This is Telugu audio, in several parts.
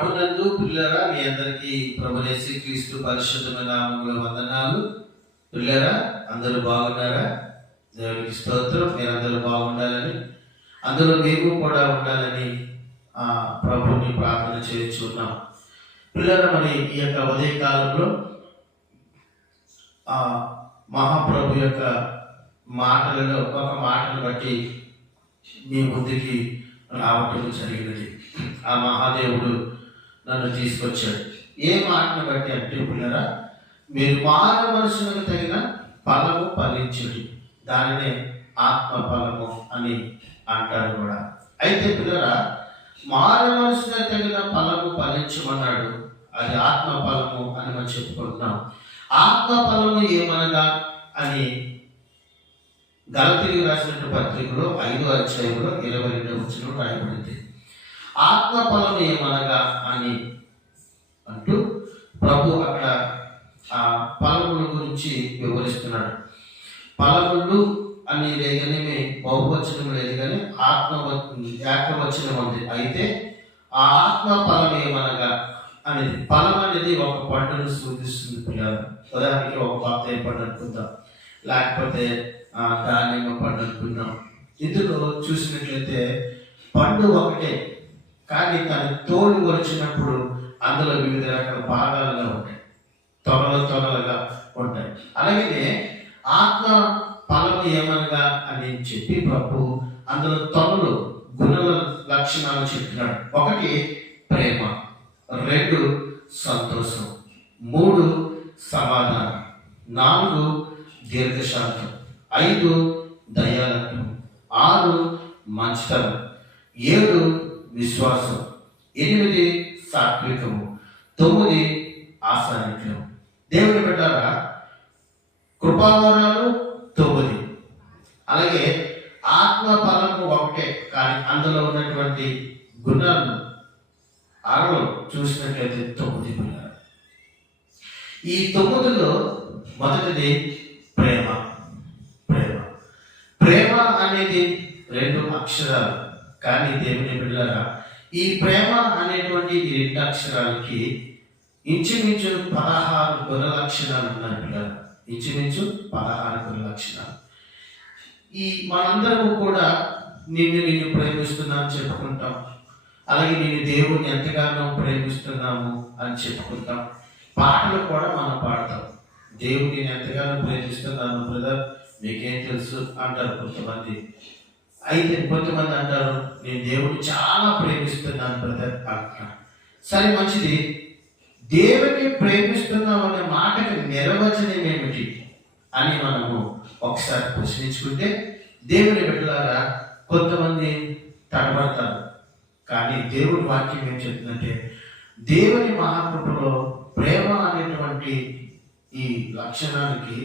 ప్రభునందు పిల్లరా, మీ అందరికీ ప్రభు యేసుక్రీస్తు పరిశుద్ధమైన నామములో వందనాలు. పిల్లరా, అందరూ బాగున్నారా? దేవునికి స్తోత్రం. మీరందరూ బాగుండాలని, అందులో మేము కూడా ఉండాలని ప్రభుని ప్రార్థన చేస్తున్నాం. పిల్లరా, మరి ఈ యొక్క ఉదయకాలంలో మహాప్రభు యొక్క మాటలలో ఒక మాటను బట్టి మీ ముందుకి రావటం జరిగినది. ఆ మహాదేవుడు నన్ను తీసుకొచ్చాడు. ఏ మాటను బట్టి అంటే, పిల్లరా, మీరు మానవ మనసులకు తగిన ఫలము ఫలించుడి, దానినే ఆత్మ ఫలము అని అంటారు కూడా. అయితే పిల్లరా, మానవ మనసులకు తగిన ఫలము ఫలించమన్నాడు. అది ఆత్మ ఫలము అని మనం చెప్పుకుంటున్నాం. ఆత్మ ఫలము ఏమనగా అని గలతీయులకు రాసిన పత్రికలో 5వ అధ్యాయంలో 22వ వచనంలో రాయబడింది. ఆత్మ ఫలం ఏమనగా అని అంటూ ప్రభు అక్కడ ఆ ఫలముల గురించి వివరిస్తున్నాడు. ఫలములు అని లేదని బహువచనం లేదు, కానీ ఏకవచనం ఉంది. అయితే ఆ ఆత్మ ఫలం ఏమనగా అనేది, ఫలం అనేది ఒక పండును సూచిస్తుంది పిల్లలు. ఉదాహరణకి ఒక బత్తాయి పండు అనుకుందాం, లేకపోతే దానిమ్మ పండు అనుకుందాం. ఇందులో చూసినట్లయితే పండు ఒకటే, కానీ దాని తోలు వచ్చినప్పుడు అందులో వివిధ రకాల భాగాలుగా ఉంటాయి, తొనలుగా ఉంటాయి. అలాగే ఆత్మ ఫలము ఏమనగా అని చెప్పి ప్రభు అందులో తొనలు గుణాల లక్షణాలు చెప్తున్నాడు. 1 ప్రేమ, 2 సంతోషం, 3 సమాధానం, 4 దీర్ఘశాంతం, 5 దయాలత్వం, 6 మంచితనం, 7 విశ్వాసం, 8 సాత్వికము, 9 ఆశానిత్యం. దేవుని బిడ్డలారా, కృపావరాలు 9. అలాగే ఆత్మ ఫలము ఒకటే, కానీ అందులో ఉన్నటువంటి గుణాలు 6 చూసినట్లయితే 9 పిల్లలు. ఈ 9లో మొదటిది ప్రేమ. ప్రేమ అనేది 2 అక్షరాలు, కానీ దేవుని బిడ్డలారా, ఈ ప్రేమ అనేటువంటి ఈ 2 అక్షరాలకి ఇంచుమించు 16 గుణ లక్షణాలు ఉన్నాయి పిల్లలు. ఇంచుమించు 16 గుణ లక్షణాలు. ఈ మనందరము కూడా నిన్ను ప్రేమిస్తున్నాను చెప్పుకుంటాం. అలాగే నేను దేవుడిని ఎంతగానో ప్రేమిస్తున్నాము అని చెప్పుకుంటాం. పాటలు కూడా మనం పాడతాం. దేవుడిని నేను ఎంతగానో ప్రేమిస్తున్నాను బ్రదర్, మీకేం తెలుసు అంటారు కొంతమంది. అయితే కొంతమంది అంటారు, నేను దేవుడిని చాలా ప్రేమిస్తున్నాను బ్రదర్ అంటున్నాను. సరే, మంచిది. దేవుడిని ప్రేమిస్తున్నాం అనే మాటకి నిర్వచనం ఏమిటి అని మనము ఒకసారి ప్రశ్నించుకుంటే, దేవుని బిడ్డలారా, కొంతమంది తడబడతారు. కానీ దేవుడి వాక్యం ఏం చెప్తుందంటే, దేవుని మహాకృపలో ప్రేమ అనేటువంటి ఈ లక్షణానికి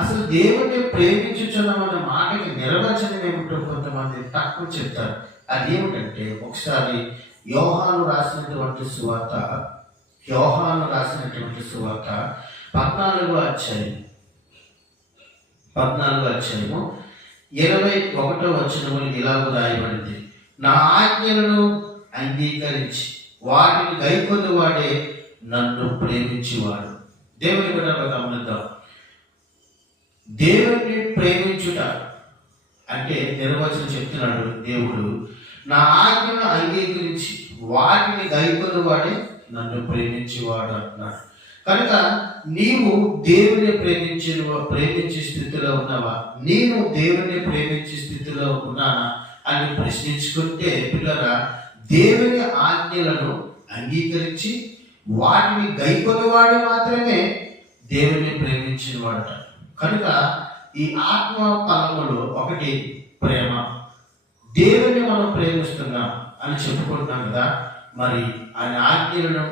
అసలు దేవుడిని ప్రేమించుచున్నామన్న మాటకి నిర్వచనం ఏమిటో కొంతమంది తక్కువ చెప్తారు. అదేమిటంటే, ఒకసారి యోహాను రాసినటువంటి సువార్త 14వ అధ్యాయం 21వ వచనములు ఇలాగ రాయబడింది. నా ఆజ్ఞలను అంగీకరించి వాటిని గైకొనువాడే నన్ను ప్రేమించువాడు. దేవుని బిడ్డలు గమనిద్దాం. దేవుడిని ప్రేమించుట అంటే నిర్వచనం చెప్తున్నాడు దేవుడు. నా ఆజ్ఞను అంగీకరించి వాటిని గైకొనువాడే నన్ను ప్రేమించేవాడు అంటున్నాడు. కనుక నీవు దేవుని ప్రేమించే స్థితిలో ఉన్నావా? నేను దేవుని ప్రేమించే స్థితిలో ఉన్నానా అని ప్రశ్నించుకుంటే, పిల్లరా, దేవుని ఆజ్ఞలను అంగీకరించి వాటిని గైకొనేవాడు మాత్రమే దేవుని ప్రేమించిన వాడట. కనుక ఈ ఆత్మ ఫలములో 1 ప్రేమ. దేవుని మనం ప్రేమిస్తున్నాం అని చెప్పుకుంటున్నాం కదా, మరి ఆయన ఆజ్ఞలను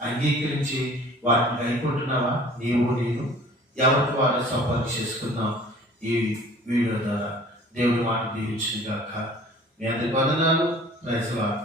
అంగీకరించి వాటిని గైకుంటున్నావా? నేను ఎవరికి వారు సంపర్క చేసుకుందాం. ఈ వీడియో ద్వారా దేవుడి మాట దీవించిన గాక. మీ అందరి వందనాలు. Praise lord.